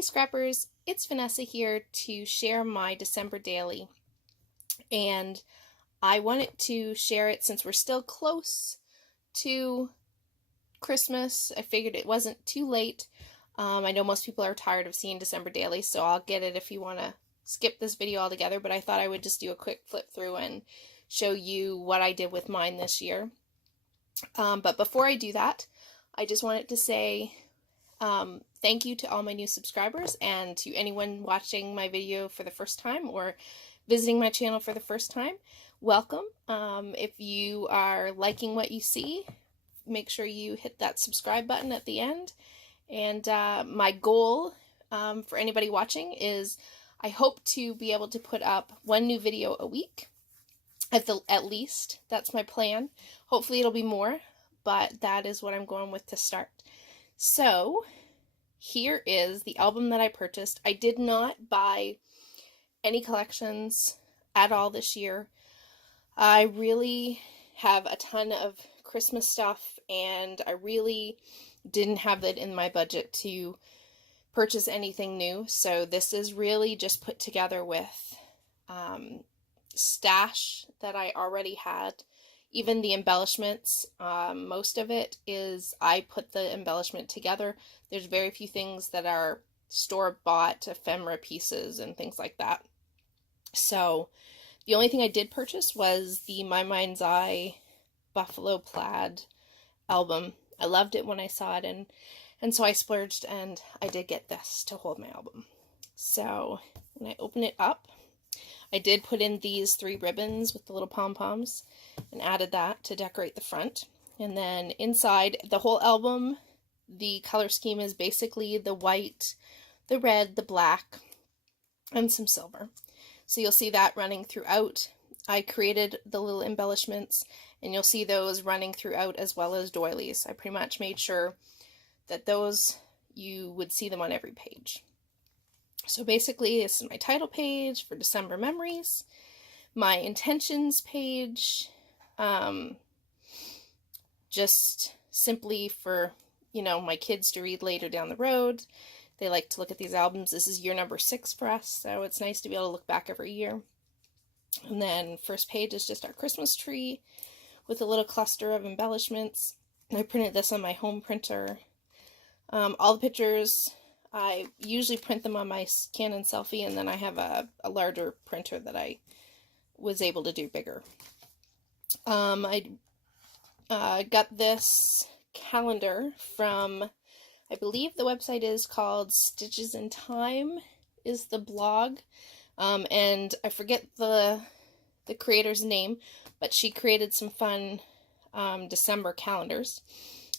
Hey Scrappers, it's Vanessa here to share my December daily. And I wanted to share it since we're still close to Christmas. I figured it wasn't too late. I know most people are tired of seeing December dailies, so I'll get it if you want to skip this video altogether, but I thought I would just do a quick flip through and show you what I did with mine this year. But before I do that, I just wanted to say thank you to all my new subscribers and to anyone watching my video for the first time or visiting my channel for the first time. Welcome. If you are liking what you see, make sure you hit that subscribe button at the end. And my goal for anybody watching is I hope to be able to put up one new video a week at least. That's my plan. Hopefully it'll be more, but that is what I'm going with to start. So here is the album that I purchased. I did not buy any collections at all this year. I really have a ton of Christmas stuff, and I really didn't have it in my budget to purchase anything new. So this is really just put together with stash that I already had. Even the embellishments, most of it is I put the embellishment together. There's very few things that are store-bought ephemera pieces and things like that. So the only thing I did purchase was the My Mind's Eye Buffalo Plaid album. I loved it when I saw it, and so I splurged and I did get this to hold my album. So when I open it up, I did put in these 3 ribbons with the little pom-poms and added that to decorate the front. And then inside the whole album, the color scheme is basically the white, the red, the black, and some silver. So you'll see that running throughout. I created the little embellishments, and you'll see those running throughout as well as doilies. I pretty much made sure that those, you would see them on every page. So basically, this is my title page for December Memories, my intentions page, just simply for, my kids to read later down the road. They like to look at these albums. This is year number 6 for us, so it's nice to be able to look back every year. And then first page is just our Christmas tree with a little cluster of embellishments. I printed this on my home printer. All the pictures, I usually print them on my Canon Selphy, and then I have a larger printer that I was able to do bigger. I got this calendar from, I believe the website is called Stitches in Time is the blog, and I forget the creator's name, but she created some fun December calendars,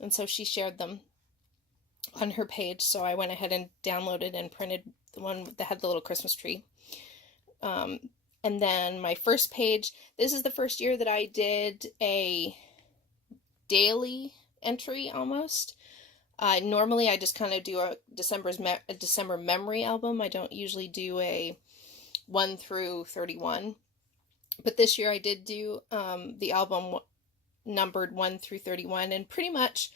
and so she shared them on her page, so I went ahead and downloaded and printed the one that had the little Christmas tree. And then my first page, this is the first year that I did a daily entry almost. Normally I just kind of do a December memory album. I don't usually do a 1 through 31. But this year I did do the album numbered 1 through 31, and pretty much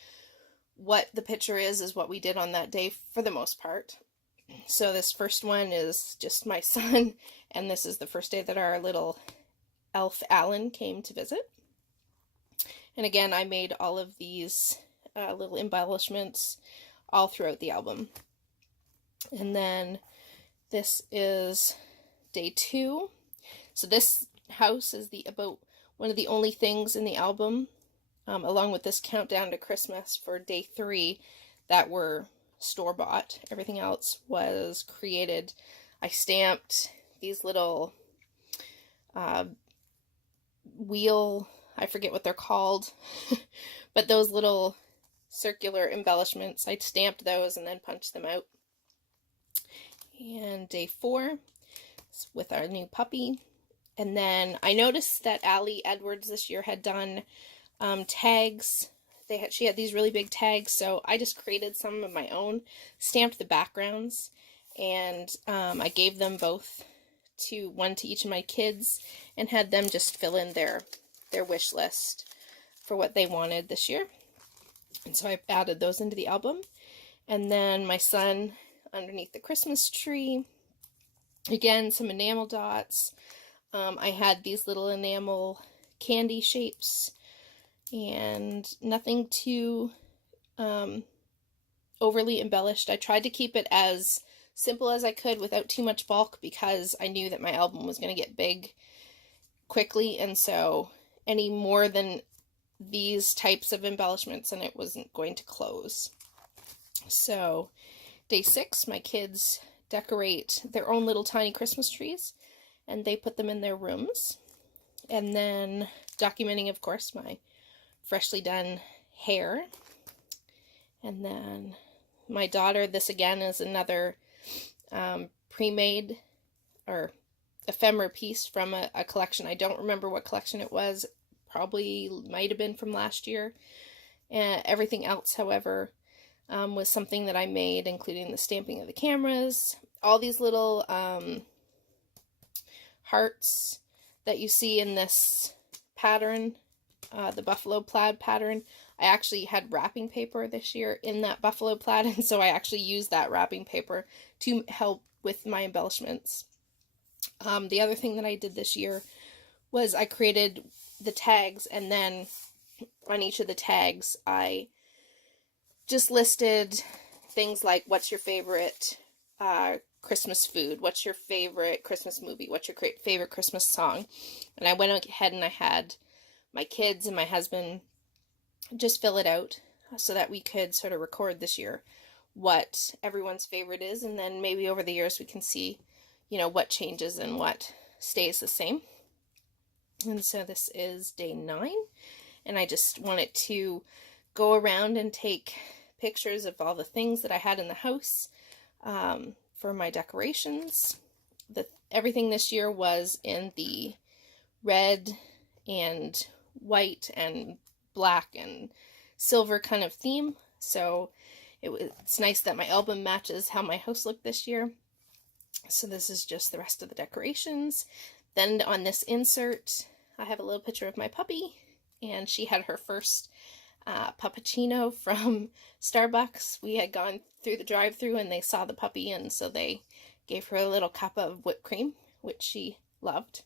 what the picture is what we did on that day for the most part. So this first one is just my son, and this is the first day that our little elf Alan came to visit. And again, I made all of these little embellishments all throughout the album. And then this is day 2. So this house is about one of the only things in the album, along with this countdown to Christmas for day 3, that were store-bought. Everything else was created. I stamped these little wheel, I forget what they're called, but those little circular embellishments, I stamped those and then punched them out. And day 4 is with our new puppy. And then I noticed that Allie Edwards this year had done tags. She had these really big tags, so I just created some of my own, stamped the backgrounds, and I gave them both one to each of my kids, and had them just fill in their wish list for what they wanted this year. And so I added those into the album. And then my son underneath the Christmas tree. Again, some enamel dots. I had these little enamel candy shapes, and nothing too overly embellished. I tried to keep it as simple as I could without too much bulk, because I knew that my album was going to get big quickly, and so any more than these types of embellishments and it wasn't going to close. So day 6, my kids decorate their own little tiny Christmas trees, and they put them in their rooms. And then documenting, of course, my freshly done hair. And then my daughter, this again is another pre-made or ephemera piece from a collection. I don't remember what collection it was. Probably might have been from last year. And everything else, however, was something that I made, including the stamping of the cameras. All these little hearts that you see in this pattern, the buffalo plaid pattern. I actually had wrapping paper this year in that buffalo plaid, and so I actually used that wrapping paper to help with my embellishments. The other thing that I did this year was I created the tags, and then on each of the tags I just listed things like, what's your favorite Christmas food? What's your favorite Christmas movie? What's your favorite Christmas song? And I went ahead and I had my kids and my husband just fill it out so that we could sort of record this year what everyone's favorite is, and then maybe over the years we can see, you know, what changes and what stays the same. And so this is day 9, and I just wanted to go around and take pictures of all the things that I had in the house for my decorations. Everything this year was in the red and white and black and silver kind of theme, so it's nice that my album matches how my house looked this year. So this is just the rest of the decorations. Then on this insert I have a little picture of my puppy, and she had her first puppuccino from Starbucks. We had gone through the drive-thru and they saw the puppy, and so they gave her a little cup of whipped cream, which she loved.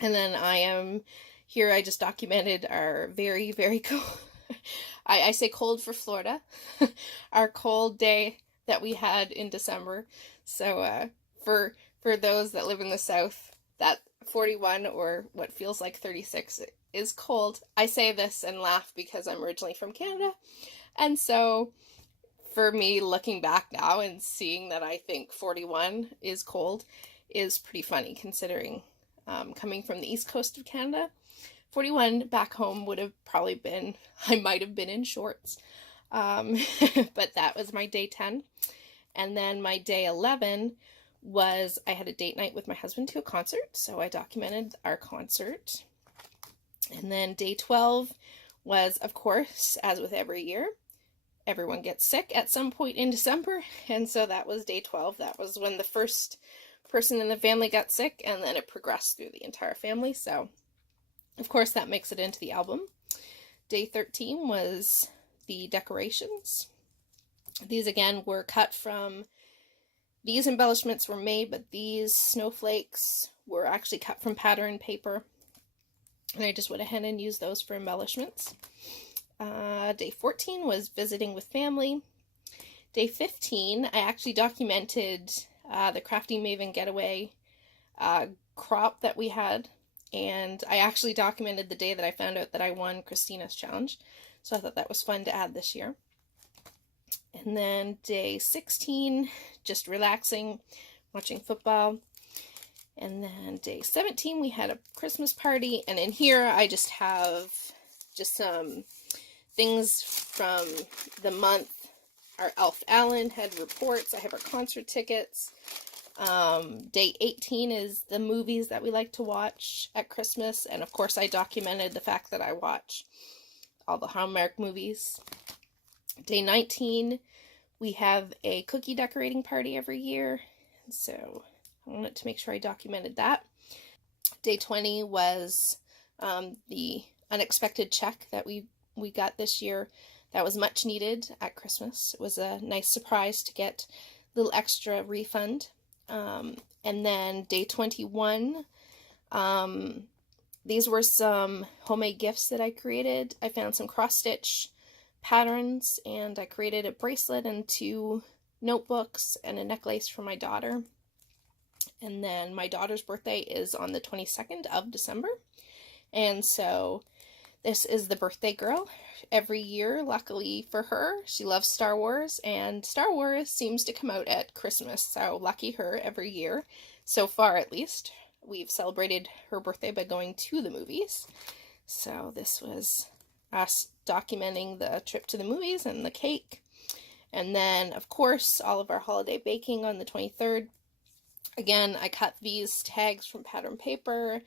And then I am here, I just documented our very, very cold, I say cold for Florida, our cold day that we had in December. So for those that live in the South, that 41 or what feels like 36 is cold. I say this and laugh because I'm originally from Canada, and so for me, looking back now and seeing that I think 41 is cold is pretty funny, considering coming from the east coast of Canada. 41 back home would have probably been, I might have been in shorts, but that was my day 10. And then my day 11 was I had a date night with my husband to a concert, so I documented our concert. And then day 12 was, of course, as with every year, everyone gets sick at some point in December, and so that was day 12. That was when the first person in the family got sick, and then it progressed through the entire family, so of course that makes it into the album. Day 13 was the decorations. These again were cut from, these embellishments were made, but these snowflakes were actually cut from pattern paper, and I just went ahead and used those for embellishments. Day 14 was visiting with family. Day 15, I actually documented the Crafting Maven Getaway crop that we had, and I actually documented the day that I found out that I won Christina's challenge, so I thought that was fun to add this year. And then day 16, just relaxing, watching football. And then day 17, we had a Christmas party, and in here I just have just some things from the month. Our Elf Allen had reports. I have our concert tickets. Day 18 is the movies that we like to watch at Christmas, and of course I documented the fact that I watch all the Hallmark movies. Day 19, we have a cookie decorating party every year, so I wanted to make sure I documented that. Day 20 was the unexpected check that we got this year. That was much needed at Christmas. It was a nice surprise to get little extra refund. And then day 21, these were some homemade gifts that I created. I found some cross-stitch patterns, and I created a bracelet and 2 notebooks and a necklace for my daughter. And then my daughter's birthday is on the 22nd of December. And so this is the birthday girl. Every year, luckily for her, she loves Star Wars, and Star Wars seems to come out at Christmas, so lucky her every year. So far, at least, we've celebrated her birthday by going to the movies. So this was us documenting the trip to the movies and the cake. And then, of course, all of our holiday baking on the 23rd. Again, I cut these tags from pattern paper,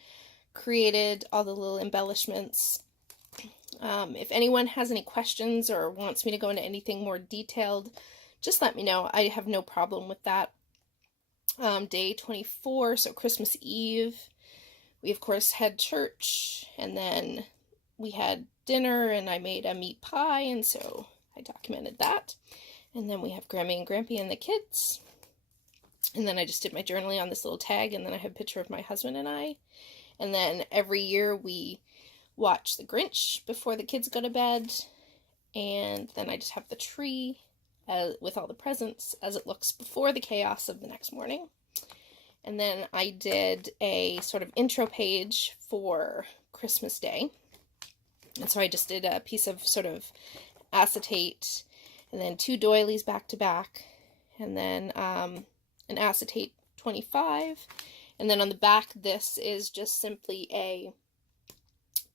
created all the little embellishments. If anyone has any questions or wants me to go into anything more detailed, just let me know. I have no problem with that. Day 24, so Christmas Eve, we of course had church, and then we had dinner, and I made a meat pie, and so I documented that. And then we have Grammy and Grampy and the kids. And then I just did my journaling on this little tag, and then I have a picture of my husband and I. And then every year we watch The Grinch before the kids go to bed. And then I just have the tree with all the presents as it looks before the chaos of the next morning. And then I did a sort of intro page for Christmas Day. And so I just did a piece of sort of acetate, and then 2 doilies back to back, and then an acetate 25. And then on the back, this is just simply a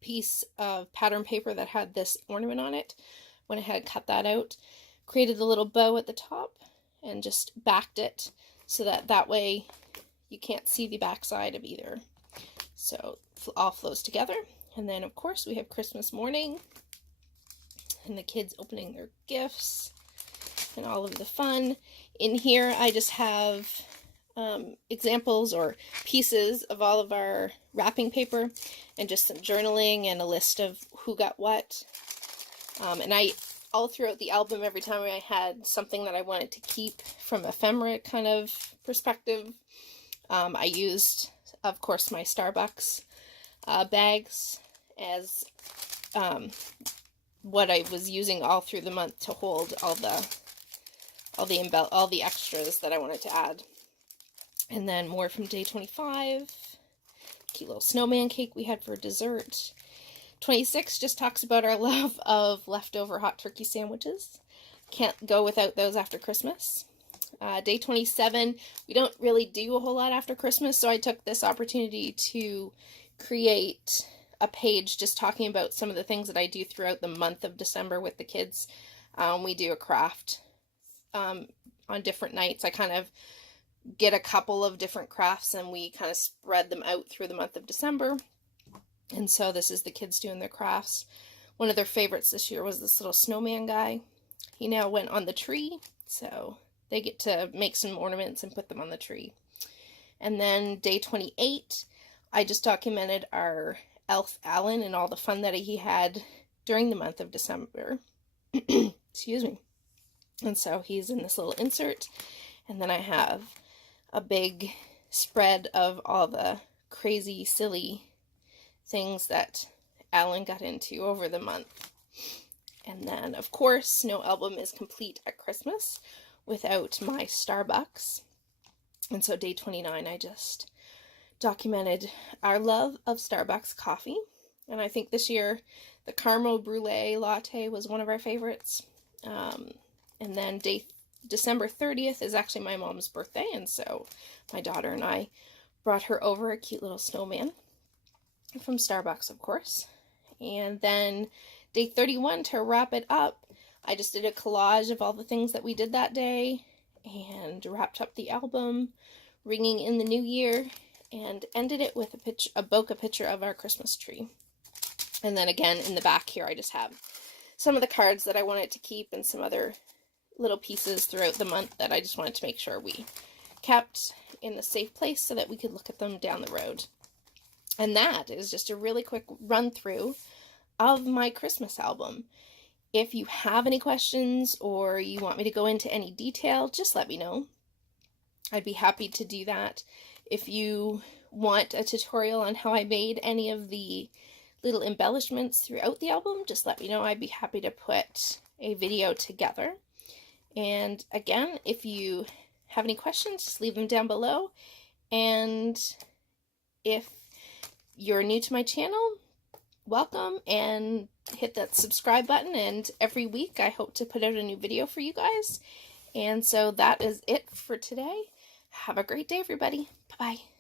piece of pattern paper that had this ornament on it. Went ahead, cut that out, created a little bow at the top, and just backed it so that way you can't see the back side of either. So it all flows together. And then, of course, we have Christmas morning, and the kids opening their gifts, and all of the fun. In here, I just have examples or pieces of all of our wrapping paper, and just some journaling and a list of who got what. And I, all throughout the album, every time I had something that I wanted to keep from ephemera kind of perspective, I used, of course, my Starbucks bags as what I was using all through the month to hold all the extras that I wanted to add. And then more from day 25, cute little snowman cake we had for dessert. 26 just talks about our love of leftover hot turkey sandwiches. Can't go without those after Christmas. Day 27, we don't really do a whole lot after Christmas, so I took this opportunity to create a page just talking about some of the things that I do throughout the month of December with the kids. We do a craft on different nights. I kind of get a couple of different crafts, and we kind of spread them out through the month of December. And so this is the kids doing their crafts. One of their favorites this year was this little snowman guy. He now went on the tree, so they get to make some ornaments and put them on the tree. And then day 28, I just documented our elf Alan and all the fun that he had during the month of December. Excuse me. And so he's in this little insert. And then I have a big spread of all the crazy, silly things that Alan got into over the month. And then, of course, no album is complete at Christmas without my Starbucks. And so day 29, I just documented our love of Starbucks coffee. And I think this year the caramel brulee latte was one of our favorites. And then December 30th is actually my mom's birthday, and so my daughter and I brought her over a cute little snowman from Starbucks, of course. And then day 31, to wrap it up, I just did a collage of all the things that we did that day and wrapped up the album, ringing in the new year, and ended it with a bokeh picture of our Christmas tree. And then again, in the back here, I just have some of the cards that I wanted to keep and some other little pieces throughout the month that I just wanted to make sure we kept in a safe place so that we could look at them down the road. And that is just a really quick run through of my Christmas album. If you have any questions or you want me to go into any detail, just let me know. I'd be happy to do that. If you want a tutorial on how I made any of the little embellishments throughout the album, just let me know. I'd be happy to put a video together. And again, if you have any questions, just leave them down below. And if you're new to my channel, welcome, and hit that subscribe button. And every week I hope to put out a new video for you guys. And so that is it for today. Have a great day, everybody. Bye-bye.